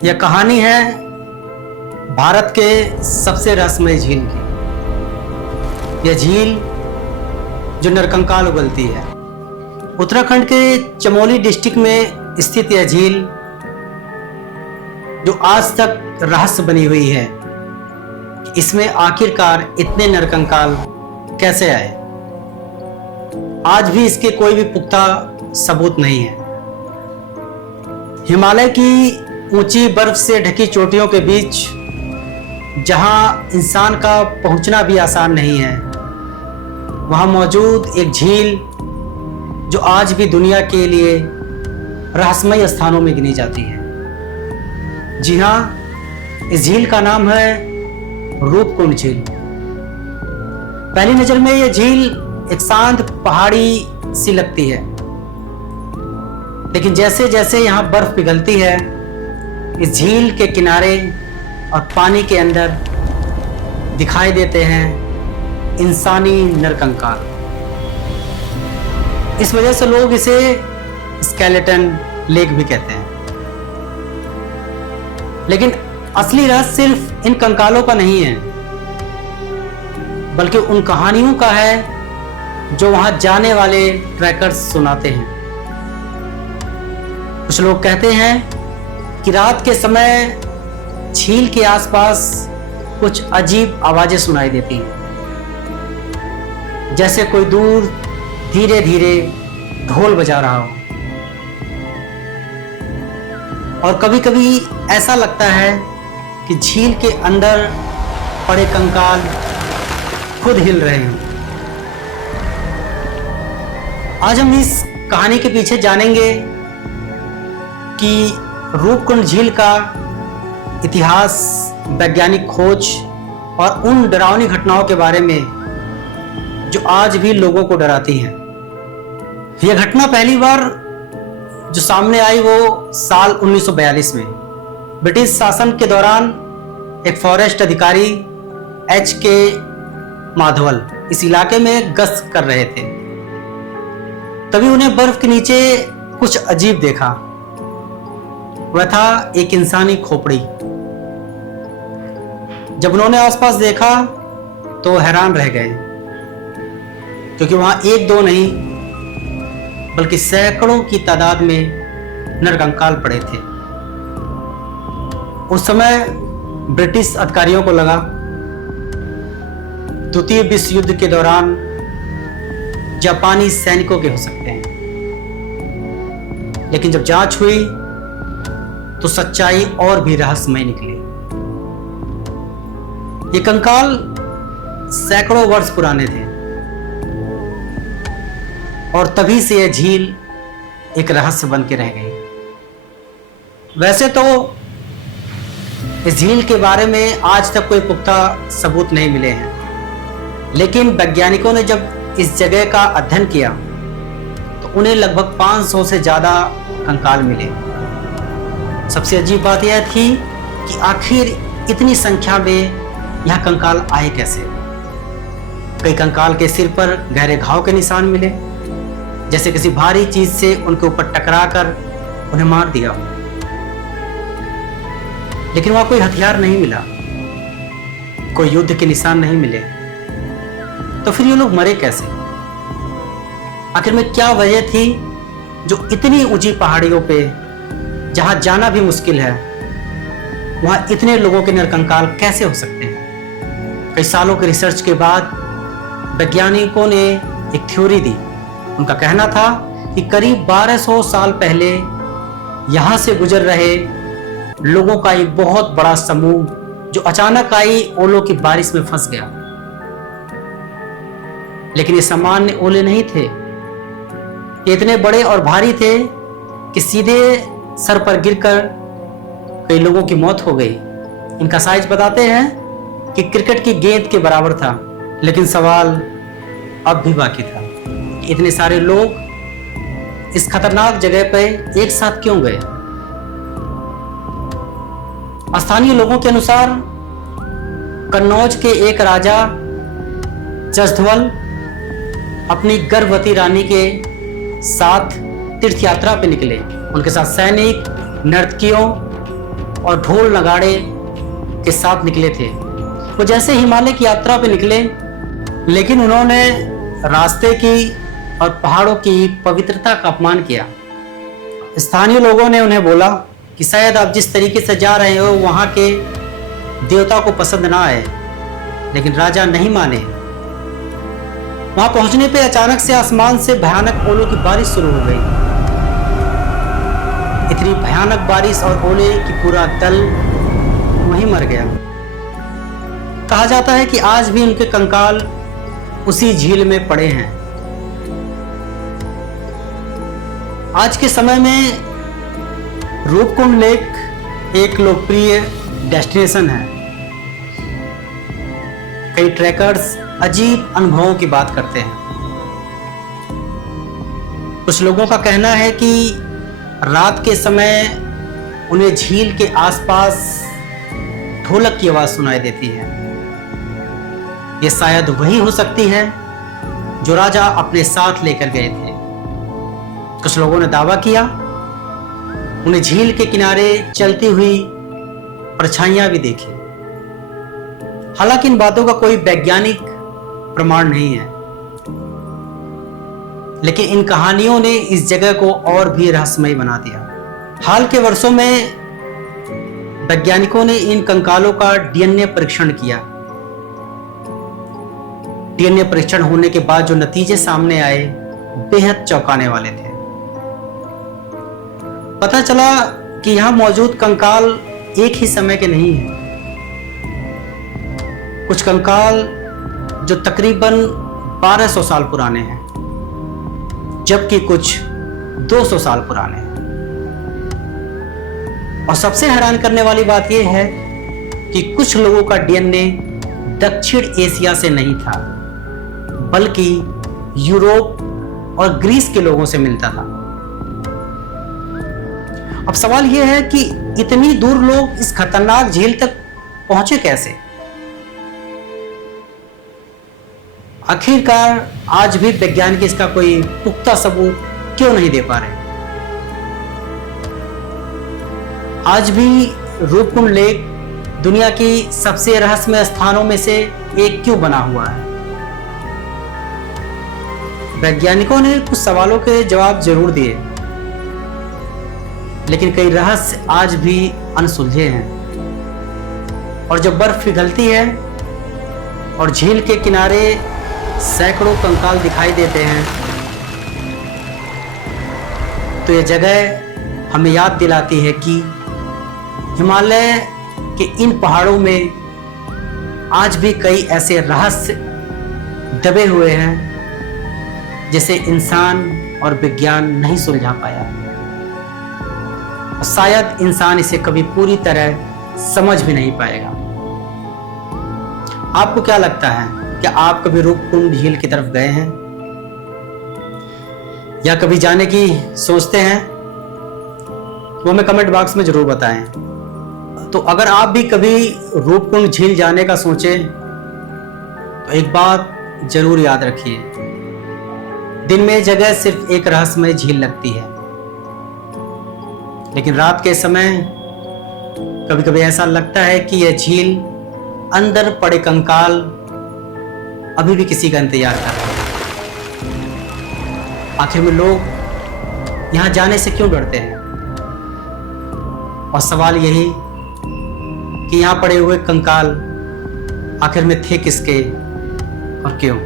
यह कहानी है भारत के सबसे रहस्यमय झील की। यह झील जो नरकंकाल उगलती है। उत्तराखंड के चमोली डिस्ट्रिक्ट में स्थित यह झील जो आज तक रहस्य बनी हुई है, इसमें आखिरकार इतने नरकंकाल कैसे आए, आज भी इसके कोई भी पुख्ता सबूत नहीं है। हिमालय की ऊंची बर्फ से ढकी चोटियों के बीच, जहां इंसान का पहुंचना भी आसान नहीं है, वहां मौजूद एक झील जो आज भी दुनिया के लिए रहस्यमय स्थानों में गिनी जाती है। जी हां, इस झील का नाम है रूपकुंड झील। पहली नजर में यह झील एक शांत पहाड़ी सी लगती है, लेकिन जैसे जैसे यहां बर्फ पिघलती है, इस झील के किनारे और पानी के अंदर दिखाई देते हैं इंसानी नरकंकाल। इस वजह से लोग इसे स्केलेटन लेक भी कहते हैं। लेकिन असली रहस्य सिर्फ इन कंकालों का नहीं है, बल्कि उन कहानियों का है जो वहां जाने वाले ट्रैकर्स सुनाते हैं। कुछ लोग कहते हैं कि रात के समय झील के आसपास कुछ अजीब आवाजें सुनाई देती हैं, जैसे कोई दूर धीरे धीरे ढोल बजा रहा हो। और कभी कभी ऐसा लगता है कि झील के अंदर पड़े कंकाल खुद हिल रहे हैं। आज हम इस कहानी के पीछे जानेंगे कि रूपकुंड झील का इतिहास, वैज्ञानिक खोज और उन डरावनी घटनाओं के बारे में जो आज भी लोगों को डराती हैं। यह घटना पहली बार जो सामने आई वो साल 1942 में ब्रिटिश शासन के दौरान एक फॉरेस्ट अधिकारी H.K. माधवल इस इलाके में गश्त कर रहे थे। तभी उन्हें बर्फ के नीचे कुछ अजीब देखा। वह था एक इंसानी खोपड़ी। जब उन्होंने आसपास देखा तो हैरान रह गए, क्योंकि वहां एक दो नहीं बल्कि सैकड़ों की तादाद में नरकंकाल पड़े थे। उस समय ब्रिटिश अधिकारियों को लगा द्वितीय विश्व युद्ध के दौरान जापानी सैनिकों के हो सकते हैं। लेकिन जब जांच हुई तो सच्चाई और भी रहस्यमय निकली। ये कंकाल सैकड़ों वर्ष पुराने थे और तभी से यह झील एक रहस्य बन के रह गई। वैसे तो इस झील के बारे में आज तक कोई पुख्ता सबूत नहीं मिले हैं, लेकिन वैज्ञानिकों ने जब इस जगह का अध्ययन किया तो उन्हें लगभग 500 से ज्यादा कंकाल मिले। सबसे अजीब बात यह थी कि आखिर इतनी संख्या में यह कंकाल आए कैसे। कई कंकाल के सिर पर गहरे घाव के निशान मिले, जैसे किसी भारी चीज से उनके ऊपर टकराकर उन्हें मार दिया हो। लेकिन वहां कोई हथियार नहीं मिला, कोई युद्ध के निशान नहीं मिले। तो फिर ये लोग मरे कैसे? आखिर में क्या वजह थी जो इतनी ऊंची पहाड़ियों पे, जहां जाना भी मुश्किल है, वहां इतने लोगों के नरकंकाल कैसे हो सकते हैं? कई सालों के रिसर्च के बाद वैज्ञानिकों ने एक थ्योरी दी। उनका कहना था कि करीब 1200 साल पहले यहां से गुजर रहे लोगों का एक बहुत बड़ा समूह जो अचानक आई ओलों की बारिश में फंस गया। लेकिन ये सामान्य ओले नहीं थे, ये इतने बड़े और भारी थे कि सीधे सर पर गिरकर कई लोगों की मौत हो गई। इनका साइज बताते हैं कि क्रिकेट की गेंद के बराबर था। लेकिन सवाल अब भी बाकी था, इतने सारे लोग इस खतरनाक जगह पर एक साथ क्यों गए? स्थानीय लोगों के अनुसार कन्नौज के एक राजा जसध्वल अपनी गर्भवती रानी के साथ तीर्थ यात्रा पे निकले। उनके साथ सैनिक, नर्तकियों और ढोल नगाड़े के साथ निकले थे। वो जैसे हिमालय की यात्रा पे निकले, लेकिन उन्होंने रास्ते की और पहाड़ों की पवित्रता का अपमान किया। स्थानीय लोगों ने उन्हें बोला कि शायद आप जिस तरीके से जा रहे हो वहाँ के देवता को पसंद ना आए, लेकिन राजा नहीं माने। वहां पहुंचने पे अचानक से आसमान से भयानक ओलों की बारिश शुरू हो गई। इतनी भयानक बारिश और ओले कि पूरा दल वहीं मर गया। कहा जाता है कि आज भी उनके कंकाल उसी झील में पड़े हैं। आज के समय में रूपकुंड लेक एक लोकप्रिय डेस्टिनेशन है। कई ट्रैकर्स अजीब अनुभवों की बात करते हैं। कुछ लोगों का कहना है कि रात के समय उन्हें झील के आसपास ढोलक की आवाज सुनाई देती है। यह शायद वही हो सकती है जो राजा अपने साथ लेकर गए थे। कुछ लोगों ने दावा किया उन्हें झील के किनारे चलती हुई परछाइयां भी देखी। हालांकि इन बातों का कोई वैज्ञानिक प्रमाण नहीं है, लेकिन इन कहानियों ने इस जगह को और भी रहस्यमय बना दिया। हाल के वर्षों में वैज्ञानिकों ने इन कंकालों का डीएनए परीक्षण किया। डीएनए परीक्षण होने के बाद जो नतीजे सामने आए बेहद चौंकाने वाले थे। पता चला कि यहां मौजूद कंकाल एक ही समय के नहीं हैं। कुछ कंकाल जो तकरीबन 1200 साल पुराने हैं, जबकि कुछ 200 साल पुराने हैं। और सबसे हैरान करने वाली बात यह है कि कुछ लोगों का डीएनए दक्षिण एशिया से नहीं था, बल्कि यूरोप और ग्रीस के लोगों से मिलता था। अब सवाल यह है कि इतनी दूर लोग इस खतरनाक झील तक पहुंचे कैसे? आखिरकार आज भी वैज्ञानिक इसका कोई पुख्ता सबूत क्यों नहीं दे पा रहे? आज भी रूपकुंड लेक दुनिया की सबसे रहस्यमय स्थानों में से एक क्यों बना हुआ है? वैज्ञानिकों ने कुछ सवालों के जवाब जरूर दिए, लेकिन कई रहस्य आज भी अनसुलझे हैं। और जब बर्फ पिघलती है और झील के किनारे सैकड़ों कंकाल दिखाई देते हैं, तो यह जगह हमें याद दिलाती है कि हिमालय के इन पहाड़ों में आज भी कई ऐसे रहस्य दबे हुए हैं जिसे इंसान और विज्ञान नहीं सुलझा पाया। शायद इंसान इसे कभी पूरी तरह समझ भी नहीं पाएगा। आपको क्या लगता है? क्या आप कभी रूपकुंड झील की तरफ गए हैं या कभी जाने की सोचते हैं? वो हमें कमेंट बॉक्स में जरूर बताएं। तो अगर आप भी कभी रूपकुंड झील जाने का सोचें तो एक बात जरूर याद रखिए, दिन में जगह सिर्फ एक रहस्यमय झील लगती है, लेकिन रात के समय कभी कभी ऐसा लगता है कि यह झील अंदर पड़े कंकाल अभी भी किसी का इंतजार कर रहे हैं। आखिर में लोग यहां जाने से क्यों डरते हैं? और सवाल यही कि यहां पड़े हुए कंकाल आखिर में थे किसके और क्यों?